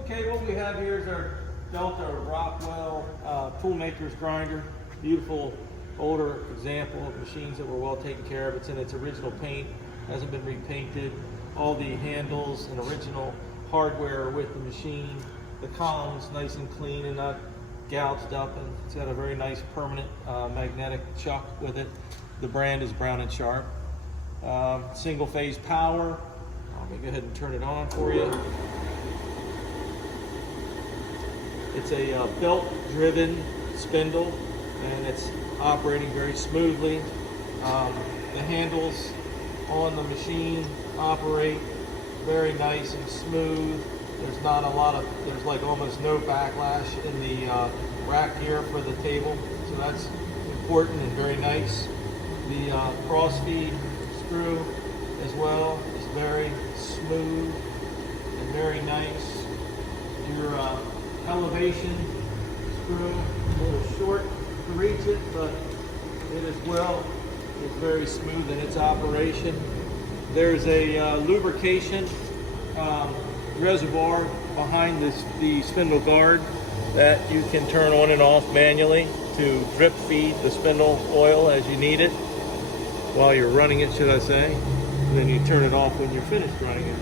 Okay, what we have here is our Delta Rockwell Toolmaker's grinder. Beautiful older example of machines that were well taken care of. It's in its original paint, hasn't been repainted. All the handles and original hardware are with the machine. The column's nice and clean and not gouged up, and it's got a very nice permanent magnetic chuck with it. The brand is Brown and Sharp. Single phase power. Let me go ahead and turn it on for you. It's a belt driven spindle and it's operating very smoothly. The handles on the machine operate very nice and smooth. There's not a lot of, there's like almost no backlash in the rack here for the table, so that's important and very nice. The cross feed screw as well is very smooth and very nice. Your elevation screw, a little short to reach it, but it as well is very smooth in its operation. There's a lubrication reservoir behind the spindle guard that you can turn on and off manually to drip feed the spindle oil as you need it, while you're running it, should I say, and then you turn it off when you're finished running it.